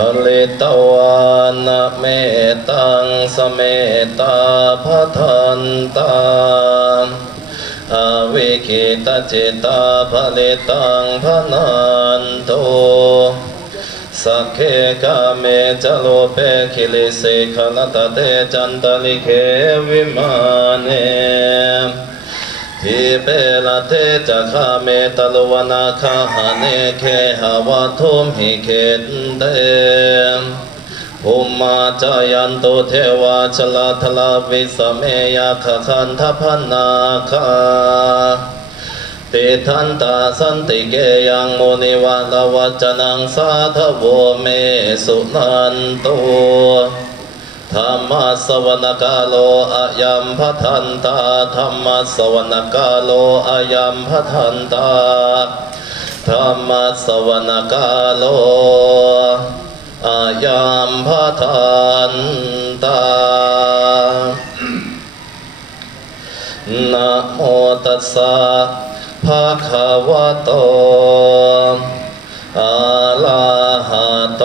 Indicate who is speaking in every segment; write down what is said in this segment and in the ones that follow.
Speaker 1: ผลิตวานะเมตังสเมตาพทันตาอวิคิตจิตาผลิตังพนันโตสักเคกาเมจโลเปคิลิเสขลตเตจันตลิเควิมาเน ทิเปลเทจะคาเมตลวนาคาหาเนเคหาวะทุมหิเขตเตภูมาจายันตุเทวาชลาทลาวิสเมยาคขันทพนาคาติทันตาสันติเกยังมุนิวาลวัจนังสาธโวเมสุนันตุ ธรรมสวนกาโลอายัมพัทันตาธรรมสวนกาโลอายัมพัทันตาธรรมสวนกาโลอายัมพัทันตานะโมตัสสะภะคะวะโตอะระหะโต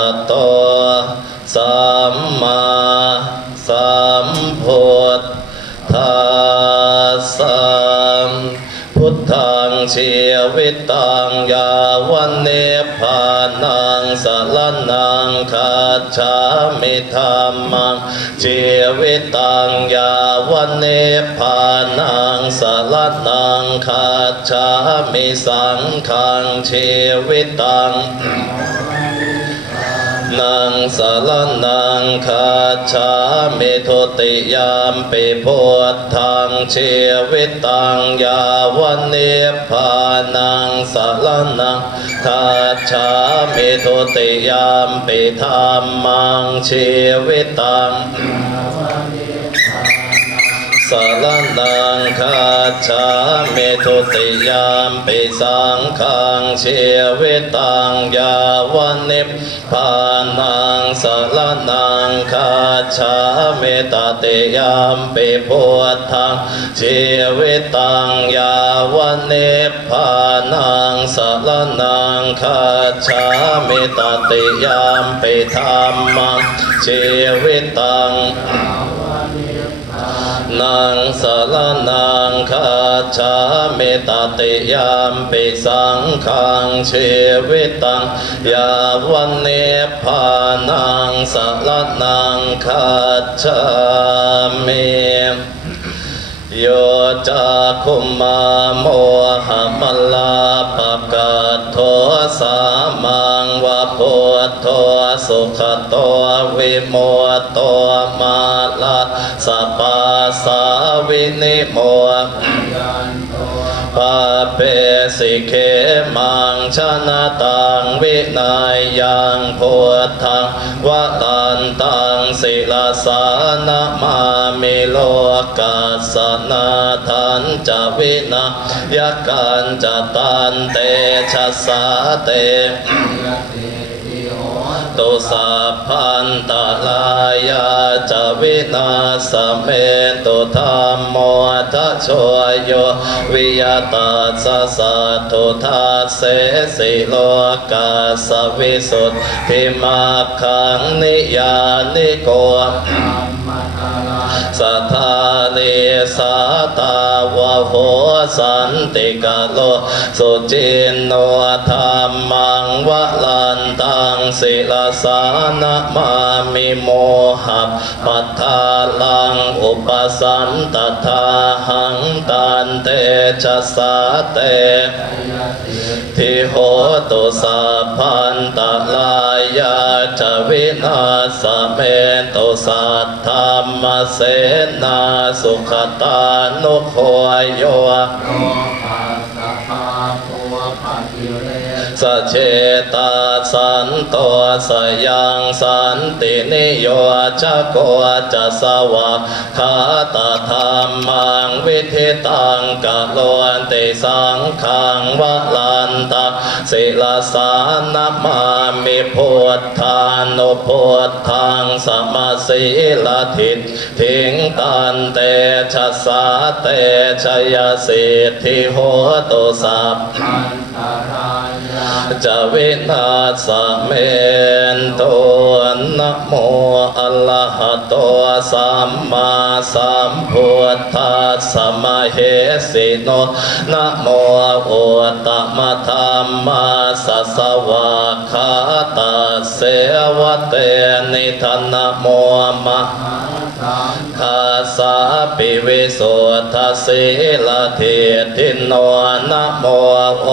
Speaker 1: ธังชีวิตังยาวันเนพานังสลนังคาชามิธรรมังชีวิตังยาวันเนพานังสลนังคาชามิสังขังชีวิตตัง นางสารนางคาชาเมโทติยามปิพุทธังชีวิตังยาวันเนพานางสารนางคาชาเมโทติยามปิธรรมังเชวิตัง สารนังคาชามิทุติยามปิสังขังเชีวิตตังยาวันนิพานังสารนังคาชามิตติยามปิพุทธังชีวิตตังยาวันนิพานังสารนังคาชามิตติยามปิธรรมังเชีวิตัง นังสารนังคาชาเมตติยามปิสังขังชีวิตังยาวันเนพานังสารนังคาชาเมโยจาคุมาโมหมลาปกาโทสามังวะ โพโทสุขโตวิโมโตมาลาสปาสาวินิโมปาเปสิเคมังชนะตังวินัยยังพุทธังวตันตังศิลาสานะมามิโลกัสนาทันจะวินายกันจะตันเตชะสาเต ตุสัพพันตลายาจวินาสเมตุธรรมโมทัชโชโยวิยตาสสะทุทัสเสสิโลกาสวิสุทธิมาขังนิยานิโกสัทธา เนสาตาวะโหสันติกาโลสุจินโนธรรมังวะลันตังศิลาสานะมามิโมหะปัทธาลังอุปสันตถาหังตันเตชะสาเต ทิโหตุสัพพันตลายาจวินาสเมตุสัทธรรมเสนาสุขตานุโคโย
Speaker 2: โลปัสสะภาปัวปะกิเลส
Speaker 1: สเชตาสันตัวสยังสันตินิโยจะโกจะสวะขาตธรรมังวิธิตังกะโลนติสังขังวะลัน ตาศิลสานามามิพุทธานุพุทธังสมาสีลทิฏทิงตันเตชะสาเตชยสิทธิโหตุสัพ จะวินาศเมนโตนะโมอะระหะโตสัมมาสัมพุทธัสสะมะเหสิโนนะโมอุตตมะธัมมาสสวะคาตาเสวะเตนิทานะโมมะ
Speaker 2: สัง
Speaker 1: คาสาปิวิสุทัสีลเทตินโนนะโมโอ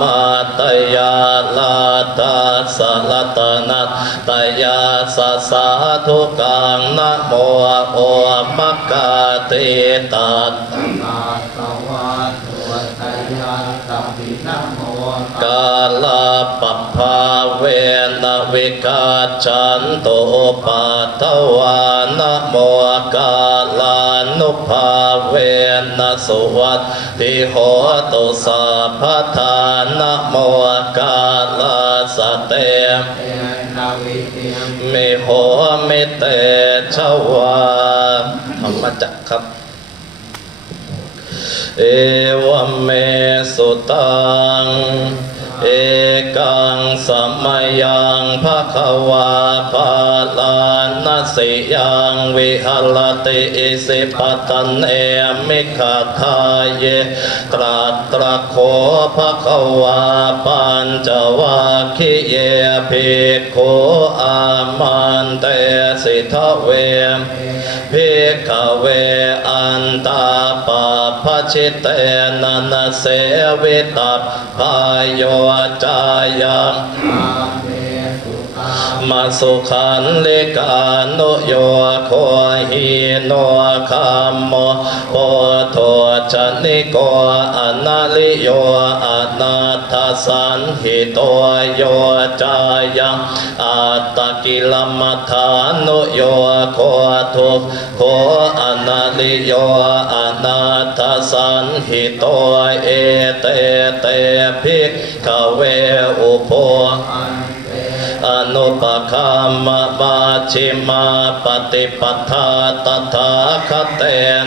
Speaker 1: มาตยาลาตัสสะลตนะตยาสะสาธุกังนะโมโอมัคคาติตัต
Speaker 2: นาสวัต ยันตปินะโม
Speaker 1: กาลาปภาเวนวิกาชันโตปัตตวานะโมกาลานุภาเวนสุวัตติโหตุสัพพทานะโมกาลาสเต
Speaker 2: เอนาวิเทียม
Speaker 1: มิโหมิเตชวาธรรมจักรครับ เอวเมสุตัง เอกังสัมมยังภะคะวาปาลานัสสิยังวิหลติอิสิปตันเอมิขทาเยตรัสตระโคภะคะวาปัญจวัคคิเยภิกขุอามันเตสิทเว ภิกขเวอันตาปาพชิตเตนะนเสวิตาพายโยจายา
Speaker 2: มา
Speaker 1: สุขันลิกานุโยโคหิโนคัมโมโพโทชนิโกอนาลิโยอนาทสันหิโตโยจายังอัตตกิลมัฏฐานุโยโคทุกโคอนาลิโยอนาทสันหิโตเอเตเตภิกขเวอุโพ
Speaker 2: อนุ
Speaker 1: ปคัมมะมาชิมาปฏิปทาตถาคเต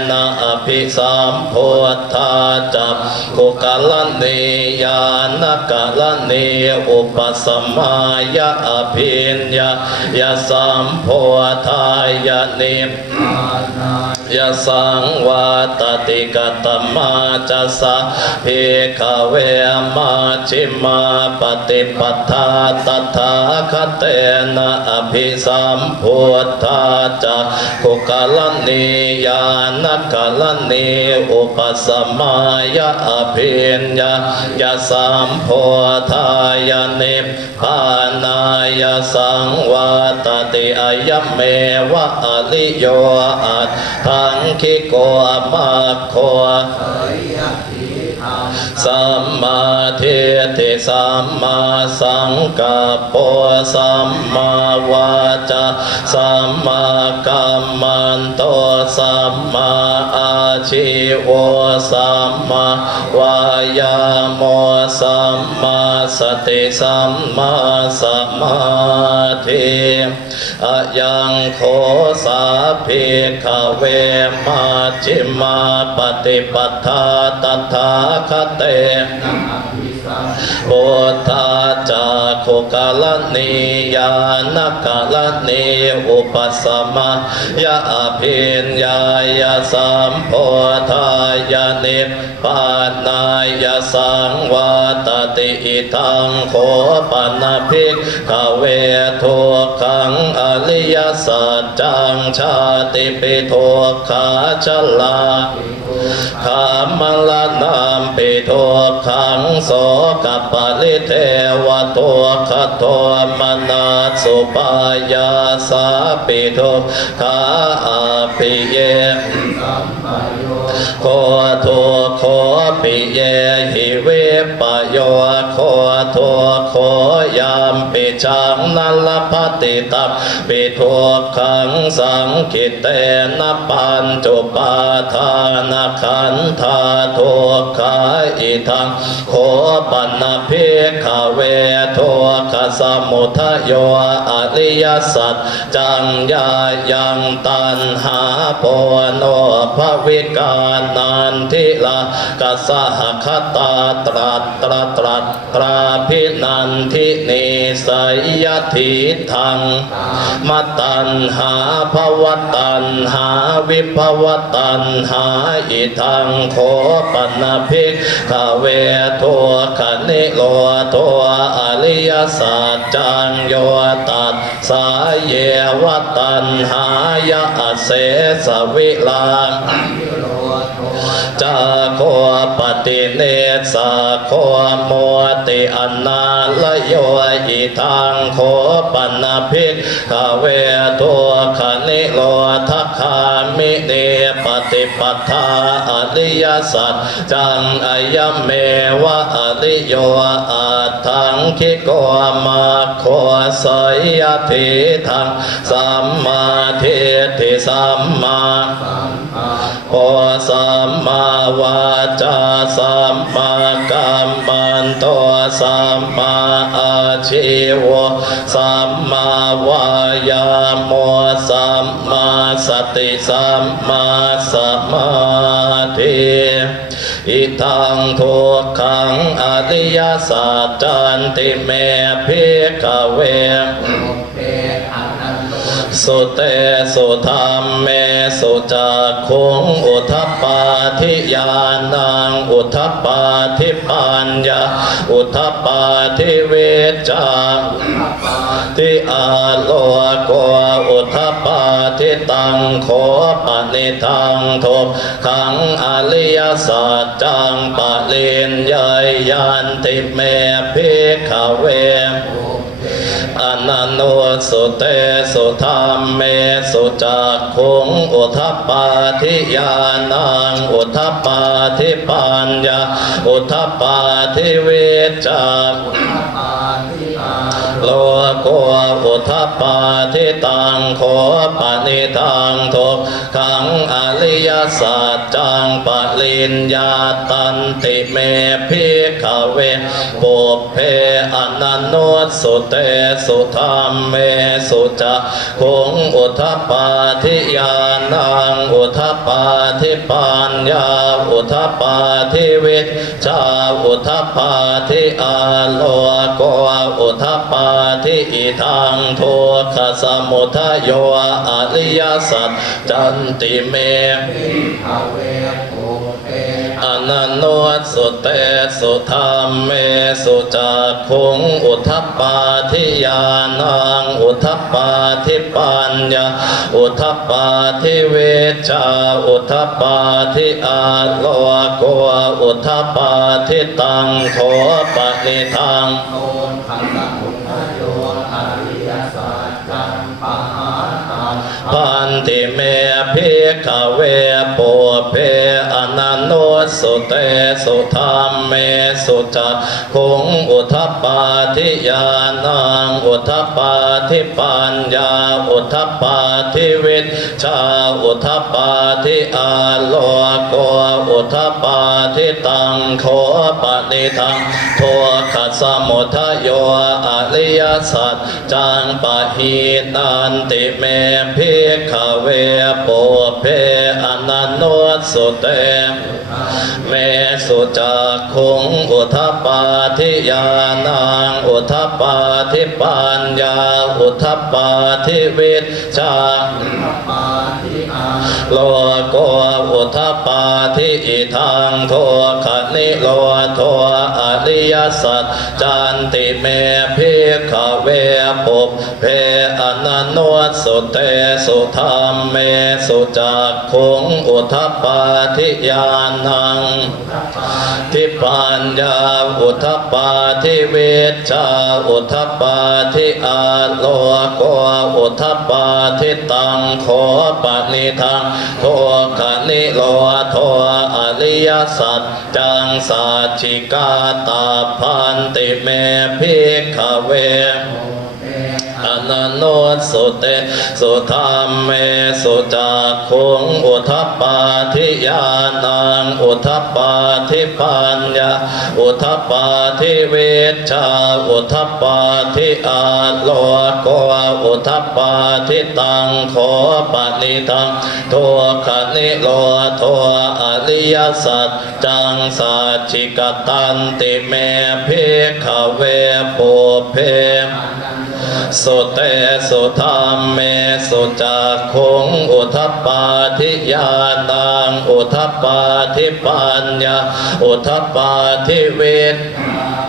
Speaker 1: นะอภิสัมพุทธาจักขุกาลนียานกาลนีอุปสมมายะอภิญญายะสัมโพธายะนิ
Speaker 2: อานา ย
Speaker 1: สังวาตติกตมาจัสสะเพขเวมาชิมาปฏิปทาตถาคเตนะอภิสัมพุทธาจักขุกาลนียานกาลนีอุปสมมายะอภิญญายะสัมโพธายนิพานายสังวาตติอายเมวะอลิโยอัตทังคิโกมาโคะสัมมาทิฏฐิสัมมาสังกัปปสัมมาวาจาสัมมากัมมันโตสัมมาอาชิวสัมมาวายาโมสัมมาสติสัมมาสมาธิ อะยังโคสาภิกขเวมาจิมาปฏิปทาตถาคเต
Speaker 2: นะอภิสัม
Speaker 1: พุทธาจาโคกาลนียานกาลนีอุปสมมยะอภิญญายะสัมโพธายะนิพพานายะสังวาตติอิทังโคปนภิกขเวทุกขัง ยสัจจังชาติปิโทขาชลาขามลนามปิโทขังโสกปริเทวตัวขโทมนาสุปายาสาปิโทขาอาปิเย
Speaker 2: สัมปโย
Speaker 1: โคทุโคปิเยหิเวปโยโคทุโคยามปิชังนัลปติตับปิทุขังสังคิเตนะปัญจุปาทานขันธาทุกขาอิทังโคปันนภิกขเวทุกขสมุทโยอริยสัจจังยายังตันหาปโนภวิกานันทิลากัสหคตาตรัสตรัตรัสตราพินันทินิสัยยทิทังมตันหาภวตันหาวิภวตันหาอิทังโคปันภิกขเวทัวคณิโลทัวอริยสัจจังโยตัสสายเยวตันหายะเสสวิลา จาโคปฏิเนสาโคโมติอนาลโยอิทังโคปันนภิกขเวตัวคณิโลทัคขามิเนปฏิปัฏฐาอริยสัจจังอายเมวะอริโยอาทังคิโกมาโคสยทิทังสัมมาทิฏฐิสัมมา
Speaker 2: สัมมา
Speaker 1: โอสัมมาวาจาสัมมากัมมันโตสัมมาอาชีวะสัมมาวายาโมสัมมาสติสัมมาสมาธิอิทังทุกขังอริยสัจจันติเมพิกเว สุเตสุธรรมเมสุจักขุงอุทปปาทิยานังอุทปปาทิปัญญาอุทปปาทิเวจจา
Speaker 2: อัปปา
Speaker 1: ทิอาโลโกอุทปปาทิตังโคปนิทังทุกขังอริยสัจจังปะเลนยยยันติเมพิกขเว
Speaker 2: อ
Speaker 1: นันโนสุเตสุธรรมเมสุจักขุงอุทปปาทิยานังอุทปปาทิปัญญาอุทปปาทิเวจจา
Speaker 2: อัปปาทิปัญ
Speaker 1: โลโกอุทปปาทิตังโคปนิทังทุกขังอริยสัจจังปลินญาตันติเมพิกขเวปุเพอนันโนสุเตสุธรรมเมสุจักขุงอุทปปาทิยานังอุทปปาทิปัญญาอุทปปาทิวิชาอุทปปาทิอาโลโก ทปปาทิอิทังทุกขสมุทโยอริยสัจจันติเม
Speaker 2: เวอ
Speaker 1: นันโนสุเตสุธรรมเมสุจักขุงอุทปปาทิยานังอุทปปาทิปัญญาอุทปปาทิเวชาอุทปปาทิอาโลโกอุทปปาทิตังโขปนิทัง
Speaker 2: โนขัน ตัง
Speaker 1: ปันติเมพิกขเวปุเพอนันโนสุเตสุธรรมเมสุจักขุงอุทปปาทิยานังอุทปปาทิปัญญาอุทปปาทิวิชาอุทปปาทิอาโลโกอุทปปาทิตังโคปนิทังโทขัสสมุทโยอริยสัจจังปะหีนันติเมพิกขเวปุเพอนันโนสุเตเมสุจักคุงอุทปปาทิยานังอุทปปาทิปัญญาอุทปปาทิวิชา
Speaker 2: อัปาทิอา
Speaker 1: โลโกอุทปปาทิอิทังโทขนิโลโทอริยสัจจันติเมพิขเวปุเพอนันโนสุเตสุธรรมเมสุจักขุงอุทปปาทิยานังทิปัญญาอุทปาทิเวชชาอุทปาทิอาโลโกอุทปาทิตังขอปณิทังโทคนิโลโทอริยสัจจังสัจจิกาตาพันติเมพิกเว นโนสุเตสุธรรมเมสุจักขุงอุทปปาทิยานังอุทปปาทิปัญญาอุทปปาทิเวชชาอุทปปาทิอาโลโกอุทปปาทิตังขอปณิทังโทคนิโลโทอริยสัจจังสัจจิกตันติเมเพขเวปุเพ สุเตสุธรรมเมสุจักคงอุทปาทิยานังอุทปาทิปัญญาอุทปาทิเวท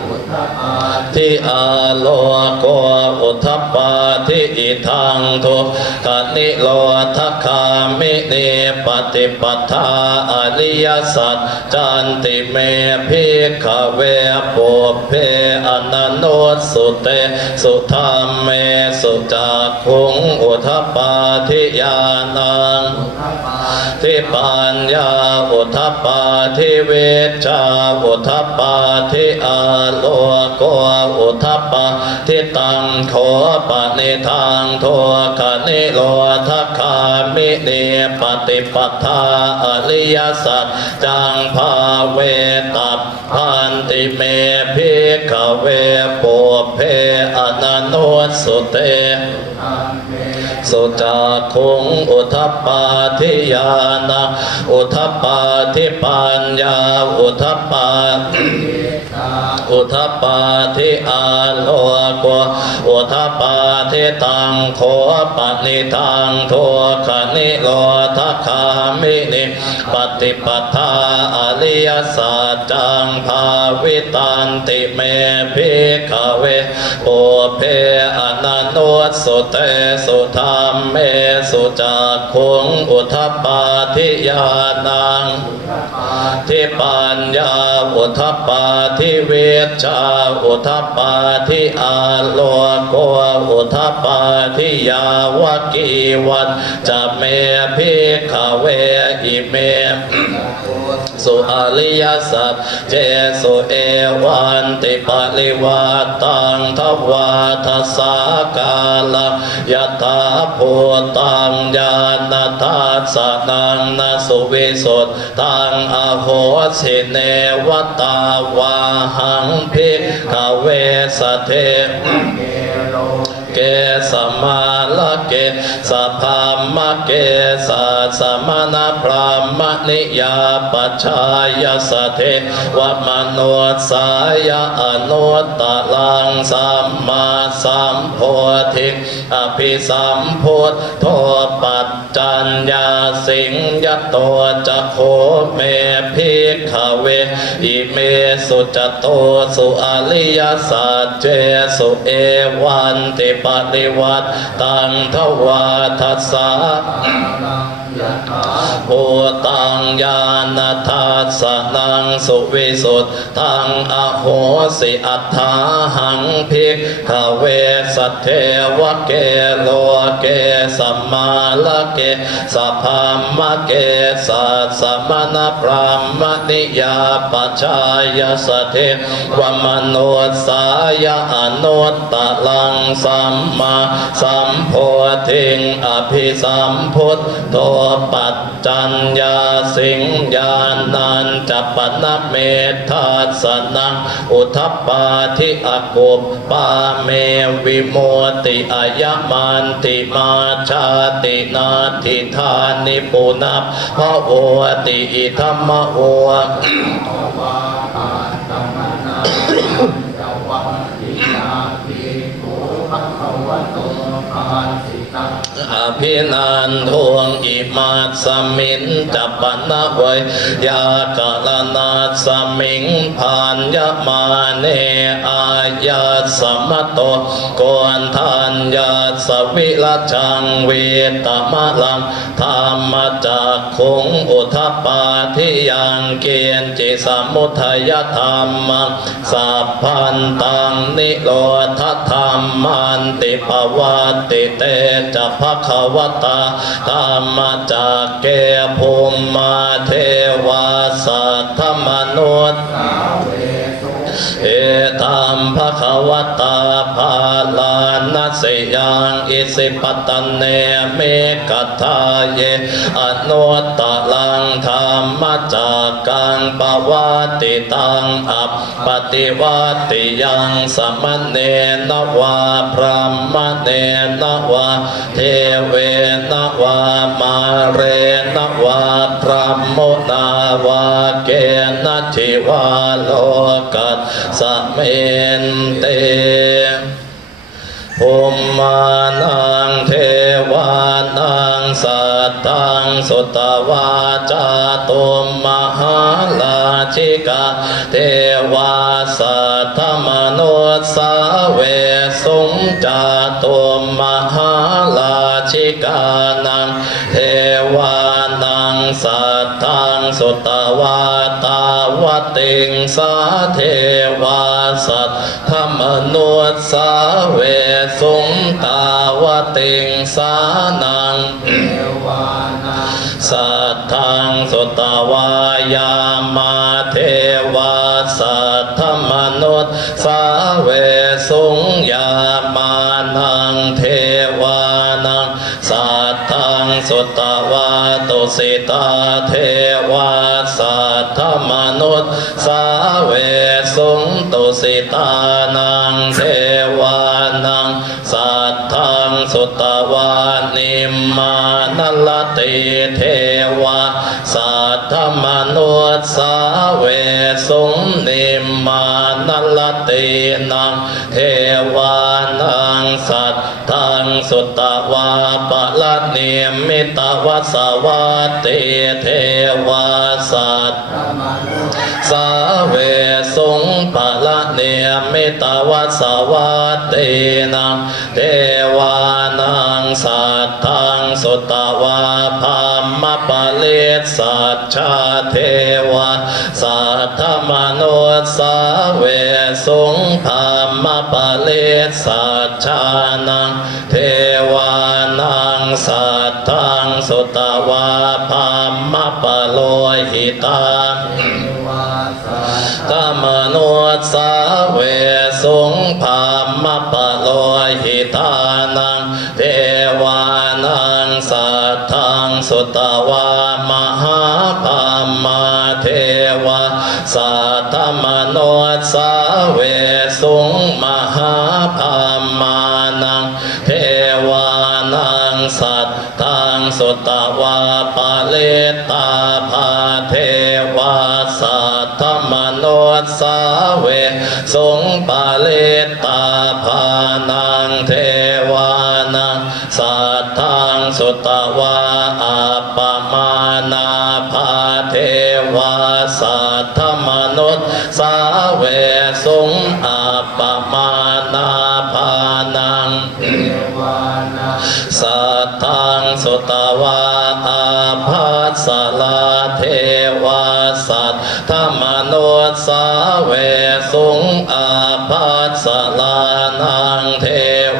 Speaker 1: อุทปา อาโลโกอุทปปาทิอิทังทุกขนิโลทัคามิเนปฏิปทาอริยสัจจันติเมพิกขเวปุเพอนันโนสุเตสุธรรมเมสุจักขุงอุทปปาทิยานังทิปัญญาอุทปปาทิเวชาอุทปปาทิอาโลโกอุทปปาทิตังโขปนิทางโทคนิโลทัคคามิเนปฏิปทาอริยสัจจังภาเวตัปพันติเมพิกเวปุเพอนันโนสุเตสุจักุงอุทปปาทิยานาอุทปปาทิปัญญาอุทปปา อุทปปาทิอาโลกวอุทปปาทิตังโขปนิทังโทคนิโลทัคามินิปฏิปทาอริยสัจจังภาวิตันติเมพิกขเวปุเพอนันโนสุเตสุธรรมเมสุจักขุงอุทปปาทิยานัง ทิปัญญาอุทปปาทิเวชาอุทปปาทิอาโลโกอุทปปาทิยาวกีวันจะเมพิกขเวอิเม สุอริยสัจเจสุเอวันติปะริวาตังทวาทัสากาลยะถาภูตังญาณทัสสนังนสุวิสุทตังอโหสิเนวตาวาหังพิกขเวสเทเกสมาลเกสะพามเกสัสมณพรามนิยาปัจฉายสเทวมโนสายอนุตตะลังสัมมาสัมโพธิอภิสัมพุทโทปัจจัญญาสิงยโตจะโคเมพิกขเวอิเมสุจโตสุอริยสัจเจสุเอวันติปฏิวัติตังทวาทัสสะ ภูตังญาณทัสสนังสุวิสุทธังอโหสิอัฏฐาหังภิกขเวสัทเทวเกโลเกสัมมาลเกสัพพามะเกสัสสมณพรามนิยาปัจจายสเทวมโนสายอนุตตะลังสัมมาสัมโพธิงอภิสัมพุทโตปัจจัญญาสิงญานันจะปนเมทัสนังอุทปปาทิอกุปปาเมวิโมติอายมันติมาชาตินาทิธานิปุนับพะโอติอิธรรมโอ
Speaker 2: จวั
Speaker 1: อภินันทวงอิมาสมินจัปปนะเวยยากาลนาสมิงพานยมาเนอายาสมโตกวนทานยาสวิลจังเวตมะลังธรรมจักคงอุทปปาทิยังเกียนจิสมุทัยธรรมสัพพันตังนิโรธธรรมันติภวัติเตจะภควตาธรรมจักเกภูมิมาเทวาสา
Speaker 2: สิ
Speaker 1: ปตันเนเมกัตถาเยอนุตตะลังธรรมจักกังปวัติตังอัปปฏิวัติยังสมณเนนวาพรหมเนนวาเทเวนวามาเรนวาพรหมนาวาเกณทิวาโลกัสสะเมนเต ภูมิมานังเทวานังสัตตังสุตวาจาตุมมหาลาชิกาเทวาสัตธมนุสสาเวสุงจาตุมมหาลาชิกานังเทวานังสัตตังสุตวาตาวติงสาเทวาสัตธมนุสสาเว สุงตาวติงสานัง
Speaker 2: เทวานัง
Speaker 1: สัทธังสุตวายามาเทวาสัทธมนุษย์สาเวสุงยามานังเทวานังสัทธังสุตวาตุสิตาเท เทวาสัทธมนุษสาเวสุงนิมานัลตินังเทวานังสัตทังสุตตวาปะละเนียมิตวัสวัตติเทวาสัต
Speaker 2: ว์
Speaker 1: สาเวสุงปะละเนียมิตวัสวัตตินังเทวานังสัตทังสุตวาพา สัจชาเทวาสัทธมนุสสาเวสุงพามมปะเลสสัจชานังเทวานังสัททังสุตวาพามมปะโลหิตัง
Speaker 2: เทวา
Speaker 1: ธรรมโนสาเวสุงพามะปะโลหิตานังเทวานังสัทธังสุตวา อาภัสสลาเทวาสัตธรรมโนสาเวสุงอาภัสสลานังเท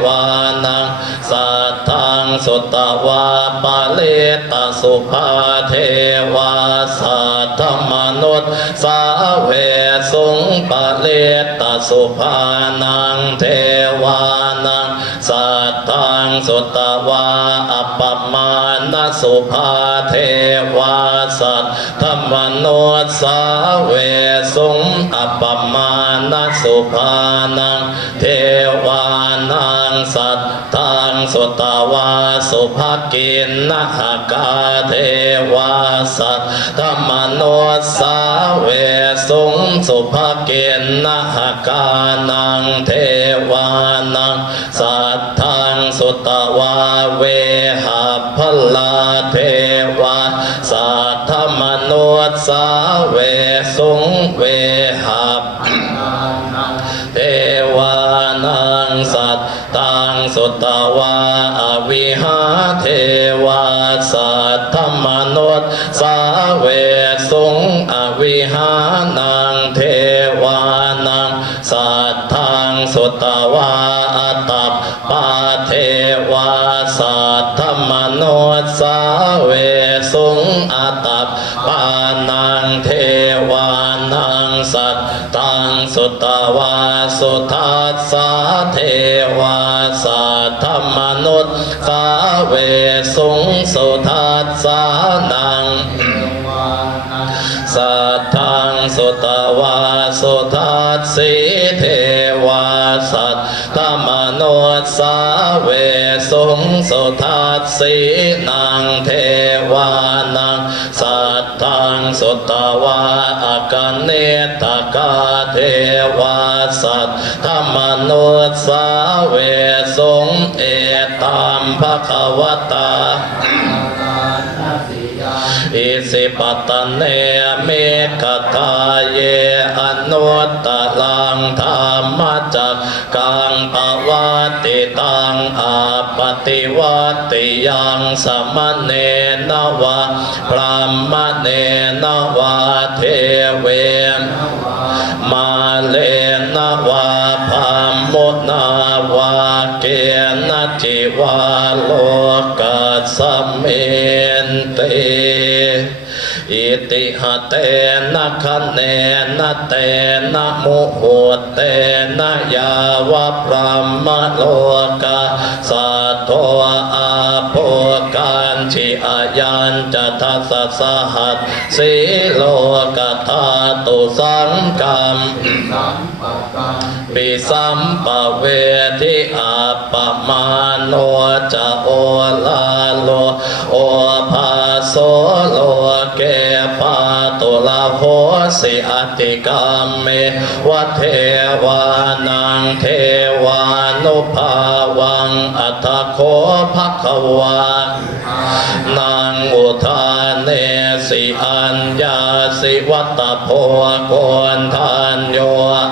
Speaker 1: วานังสัทธังสุตวาปะเลตสุภาเทวาสัทธรรมนุษสาเวสุงปะเลตสุภานังเทวานังสัทธังสุตวาอั มาณสุภาเทวาสัทธรรมโนสาเวสุงอัปปมาณสุภานังเทวานังสัทธังสุตวาสุภกินนะกาเทวาสัทธรรมโนสาเวสุงสุภกินนะกานังเท สุงสุทัสสานังสัทธังสุตวาสุทัสสีเทวาสัตตมโนสาเวสุงสุทัสสีนังเทวานังสัทธังสุตวาอากเนตกาเทวาสัตตมามภควตาอิสิปตะเนเมกตาเยอนุตตะลังธรรมจักกังปวัติตังอาปฏิวัติยังสมเนนวะพรหมเนนวะเทเวมาเลนวาพา จิวาโลกัสสมเมนเตอิติหะเตนะคะเนนะเตนะมุโหเตนะยาวะพรหมโลกาสัตโตอาโปกันชิอายันจะทัสสะหัสสีโลกธาตุสังกัม ปิสัมปเวทิอาปมาโนจะโอลาโลโอภา โสโลเกปาตุลาโหสิอติกามเมวัเทวานังเทวานุภาวังอัตโคภควานางอุทานเนสิอัญญาสิวัตโพโกนทานโย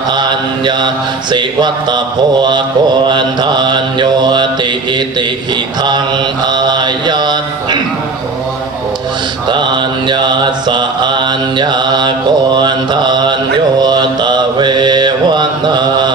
Speaker 1: อัญญาสิวัตโพโกนทานโยติอิติหิทังอายัต ทัญญาสะอัญญาโกนทานโยตะเววนา